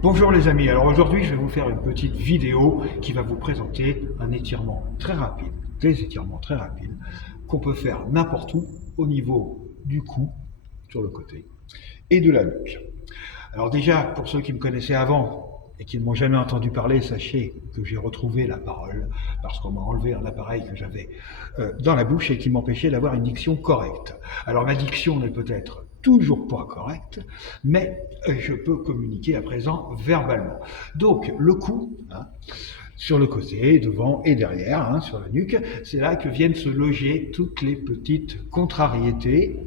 Bonjour les amis, alors aujourd'hui je vais vous faire une petite vidéo qui va vous présenter un étirement très rapide, des étirements très rapides qu'on peut faire n'importe où au niveau du cou, sur le côté, et de la nuque. Alors déjà, pour ceux qui me connaissaient avant et qui ne m'ont jamais entendu parler, sachez que j'ai retrouvé la parole parce qu'on m'a enlevé un appareil que j'avais dans la bouche et qui m'empêchait d'avoir une diction correcte. Alors ma diction n'est peut-être toujours pas correcte, mais je peux communiquer à présent verbalement. Donc le cou, sur le côté, devant et derrière, sur la nuque, c'est là que viennent se loger toutes les petites contrariétés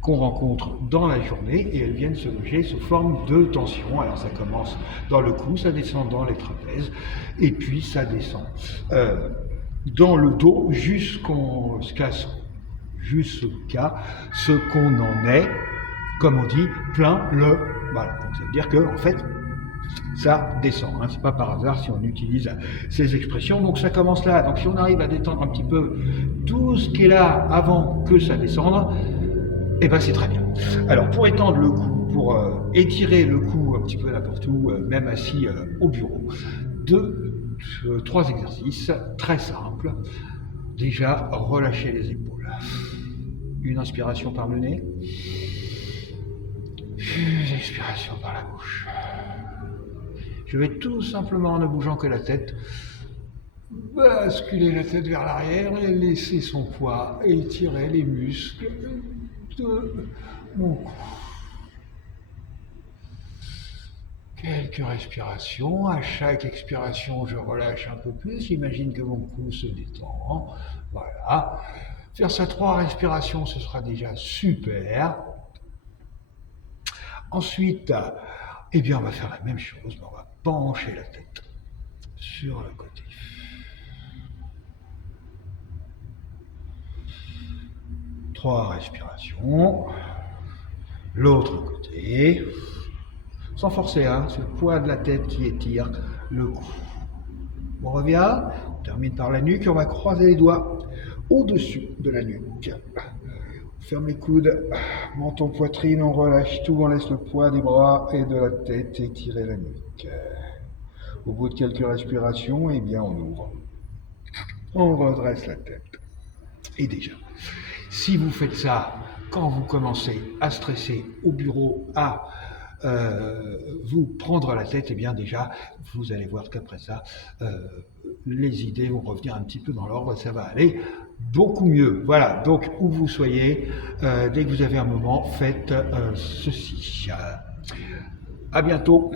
qu'on rencontre dans la journée et elles viennent se loger sous forme de tension. Alors ça commence dans le cou, ça descend dans les trapèzes et puis ça descend dans le dos jusqu'à ce qu'on en est, comme on dit, plein le. Voilà, donc ça veut dire que en fait ça descend. C'est pas par hasard si on utilise ces expressions. Donc ça commence là. Donc si on arrive à détendre un petit peu tout ce qui est là avant que ça descende, eh ben c'est très bien. Alors pour étendre le cou, pour étirer le cou un petit peu n'importe où, même assis au bureau, trois exercices très simples. Déjà, relâchez les épaules. Une inspiration par le nez, une expiration par la bouche. Je vais tout simplement, en ne bougeant que la tête, basculer la tête vers l'arrière et laisser son poids étirer les muscles de mon cou. Quelques respirations. À chaque expiration, je relâche un peu plus. J'imagine que mon cou se détend. Voilà. Faire ça 3 respirations, ce sera déjà super. Ensuite, eh bien, on va faire la même chose, mais on va pencher la tête sur le côté. Trois respirations. L'autre côté. Sans forcer, c'est le poids de la tête qui étire le cou. On revient, on termine par la nuque, on va croiser les doigts au-dessus de la nuque. On ferme les coudes, menton, poitrine, on relâche tout, on laisse le poids des bras et de la tête étirer la nuque. Au bout de quelques respirations, eh bien on ouvre. On redresse la tête. Et déjà, si vous faites ça quand vous commencez à stresser au bureau, à vous prendre la tête, et bien déjà, vous allez voir qu'après ça, les idées vont revenir un petit peu dans l'ordre, ça va aller beaucoup mieux. Voilà, donc où vous soyez, dès que vous avez un moment, faites ceci. À bientôt.